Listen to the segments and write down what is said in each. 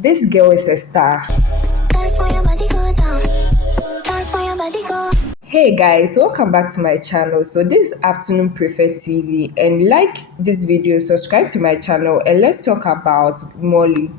This girl is a star. Hey guys, welcome back to my channel. So this is Afternoon Preferred TV, and like this video, subscribe to my channel, and let's talk about Moliy.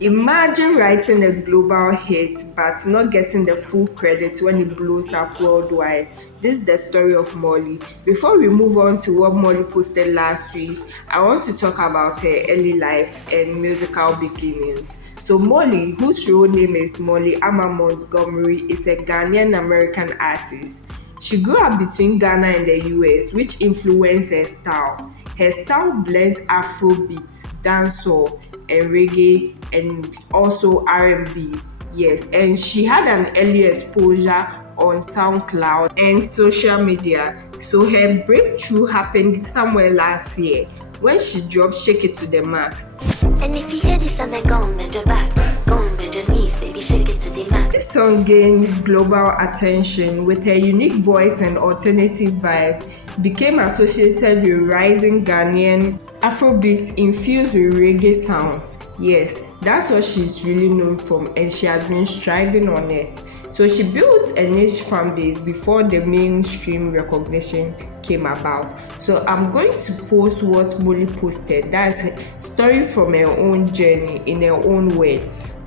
Imagine writing a global hit but not getting the full credit when it blows up worldwide. This is the story of Moliy. Before we move on to what Moliy posted last week, I want to talk about her early life and musical beginnings. So Moliy, whose real name is Moliy Montgomery, is a Ghanaian American artist. She grew up between Ghana and the US, which influenced her style. Her style blends Afrobeats, dancehall, and reggae, and also R&B. Yes, and she had an early exposure on SoundCloud and social media. So her breakthrough happened somewhere last year when she dropped Shake It to the Max. And if you hear this and then go on bend your back, go on bend your knees, baby, shake it to the max. This song gained global attention with her unique voice and alternative vibe, became associated with rising Ghanaian Afrobeat infused with reggae sounds. Yes, that's what she's really known from, and she has been striving on it. So she built a niche fan base before the mainstream recognition came about. So I'm going to post what Moliy posted. That's a story from her own journey in her own words.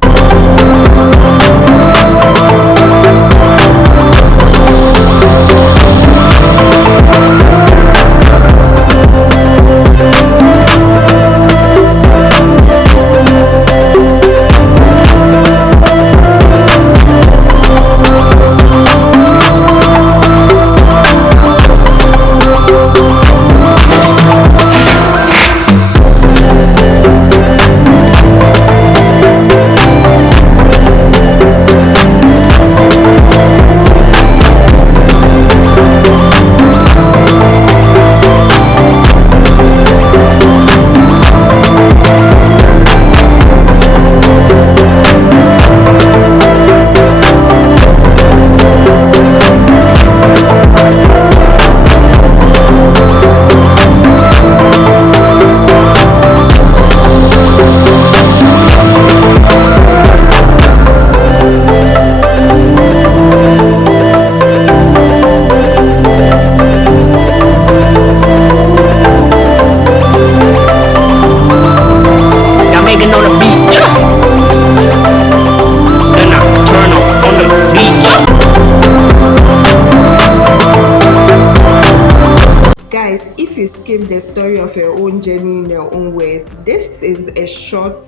Guys, if you skip the story of her own journey in her own ways, this is a short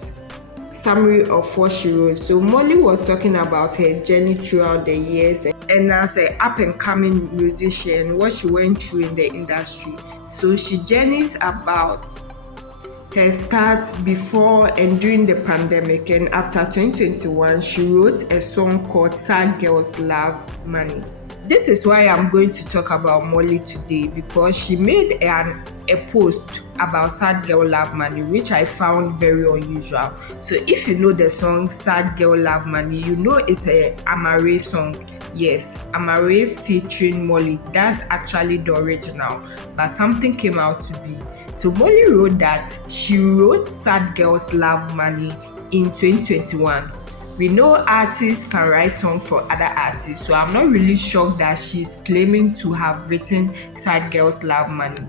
summary of what she wrote. So Moliy was talking about her journey throughout the years and as an up-and-coming musician, what she went through in the industry. So she journeys about her starts before and during the pandemic, and after 2021, she wrote a song called Sad Girls Love Money. This is why I'm going to talk about Moliy today, because she made a post about Sad Girl Love Money, which I found very unusual. So if you know the song Sad Girl Love Money, you know it's a Amare song. Yes, Amare featuring Moliy. That's actually the original, but something came out to be. So Moliy wrote that she wrote Sad Girls Love Money in 2021. We know artists can write songs for other artists, so I'm not really shocked that she's claiming to have written Sad Girls Love Money.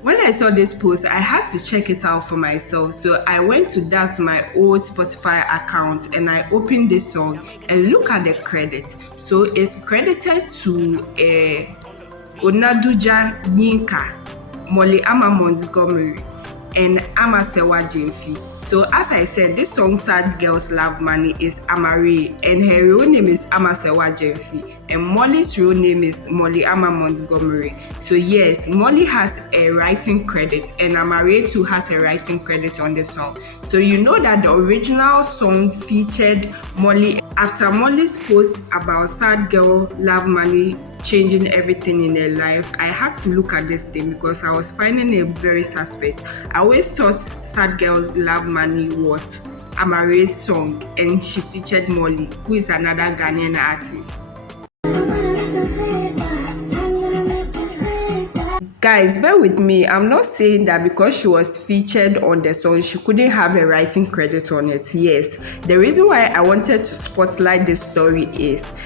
When I saw this post, I had to check it out for myself, so I went to my old Spotify account and I opened this song and look at the credit. So it's credited to Onaduja Yinka, Moliy Montgomery, and Amasewa Jemfi. So as I said, this song Sad Girls Love Money is Amare, and her real name is Amasewa Jemfi, and Molly's real name is Moliy Montgomery. So yes, Moliy has a writing credit and Amare too has a writing credit on the song. So you know that the original song featured Moliy. After Molly's post about Sad Girl Love Money changing everything in her life, I had to look at this thing because I was finding it very suspect. I always thought Sad Girls Love Money was Amare's song and she featured Moliy, who is another Ghanaian artist. Guys, bear with me. I'm not saying that because she was featured on the song, she couldn't have a writing credit on it. Yes, the reason why I wanted to spotlight this story is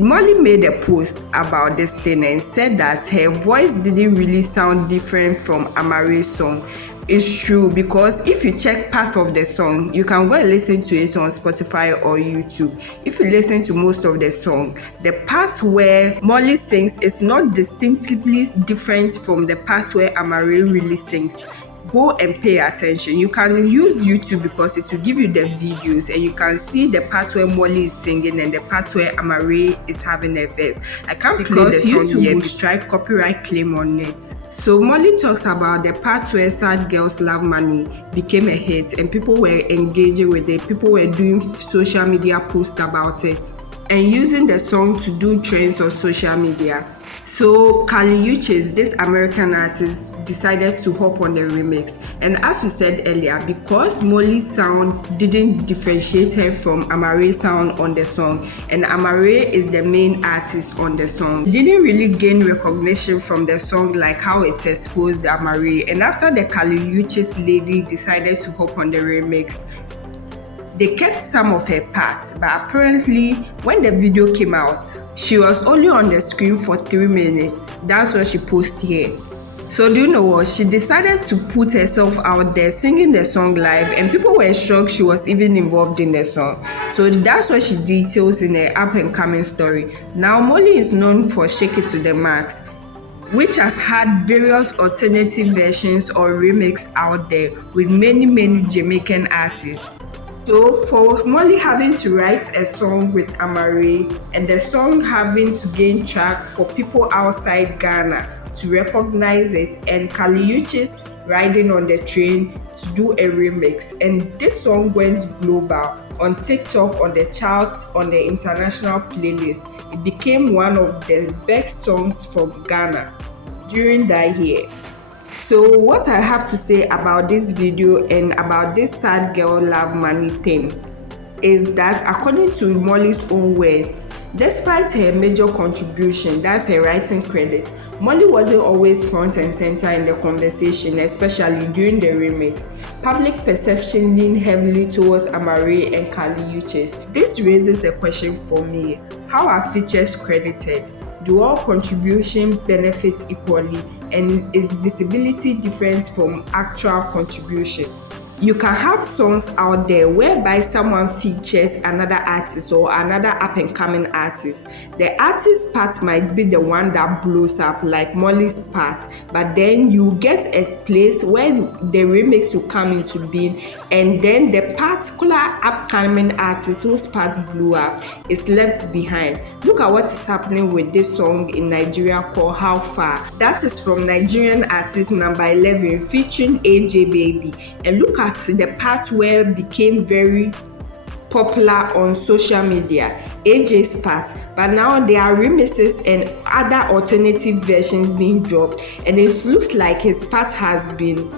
Molly made a post about this thing and said that her voice didn't really sound different from Amare's song. It's true, because if you check part of the song, you can go and listen to it on Spotify or YouTube. If you listen to most of the song, the part where Molly sings is not distinctively different from the part where Amare really sings. Go and pay attention. You can use YouTube because it will give you the videos and you can see the part where Molly is singing and the part where Amare is having a verse. I can't play the song YouTube here, will strike copyright claim on it. So Molly talks about the part where Sad Girls Love Money became a hit and people were engaging with it. People were doing social media posts about it and using the song to do trends on social media. So Uchis, this American artist, decided to hop on the remix. And as we said earlier, because Molly's sound didn't differentiate her from Amare's sound on the song, and Amare is the main artist on the song, didn't really gain recognition from the song like how it exposed Amare. And after the Uchis lady decided to hop on the remix, they kept some of her parts, but apparently when the video came out, she was only on the screen for 3 minutes. That's what she posted here. So do you know what? She decided to put herself out there singing the song live, and people were shocked she was even involved in the song. So that's what she details in her up and coming story. Now Molly is known for Shake It to the Max, which has had various alternative versions or remix out there with many Jamaican artists. So for Molly having to write a song with Amare and the song having to gain track for people outside Ghana to recognize it, and Uchis riding on the train to do a remix, and this song went global on TikTok, on the chart, on the international playlist. It became one of the best songs from Ghana during that year. So what I have to say about this video and about this Sad Girl Love Money thing is that according to Molly's own words, despite her major contribution, that's her writing credit, Molly wasn't always front and center in the conversation, especially during the remix. Public perception leaned heavily towards Amare and Uchis. This raises a question for me. How are features credited? Do all contributions benefit equally, and is visibility different from actual contribution? You can have songs out there whereby someone features another artist or another up-and-coming artist. The artist's part might be the one that blows up, like Molly's part, but then you get a place where the remix will come into being, and then the particular upcoming artist whose part blew up is left behind. Look at what is happening with this song in Nigeria called How Far. That is from Nigerian artist number 11 featuring AJ Baby. And look at the part where it became very popular on social media, AJ's part, but now there are remixes and other alternative versions being dropped, and it looks like his part has been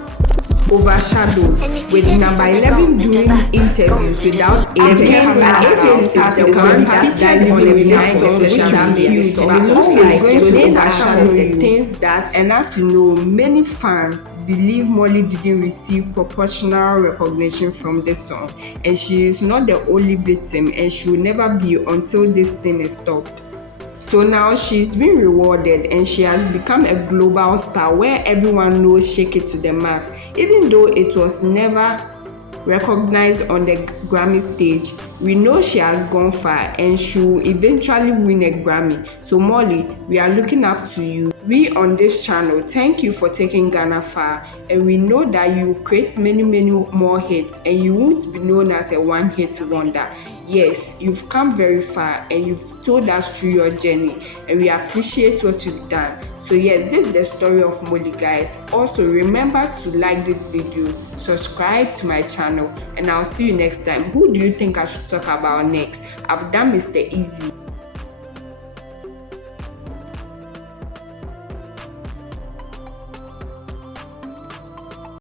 overshadowed with number 11 doing interviews without AJ. AJ is the one featured on the behind song, which will be huge, but it looks like it's going to overshadow things that, and as you know, many fans believe Molly didn't receive proportional recognition from this song, and she is not the only victim, and she will never be until this thing is stopped. So now she's been rewarded and she has become a global star where everyone knows Shake It to the Max, even though it was never recognized on the Grammy stage. We know she has gone far and she will eventually win a Grammy. So Molly, we are looking up to you. We on this channel thank you for taking Ghana far, and we know that you will create many more hits and you won't be known as a one-hit wonder. Yes, you've come very far and you've told us through your journey, and we appreciate what you've done. So yes, this is the story of Moliy, guys. Also remember to like this video, subscribe to my channel, and I'll see you next time. Who do you think I should talk about next? I've done Mr. Easy.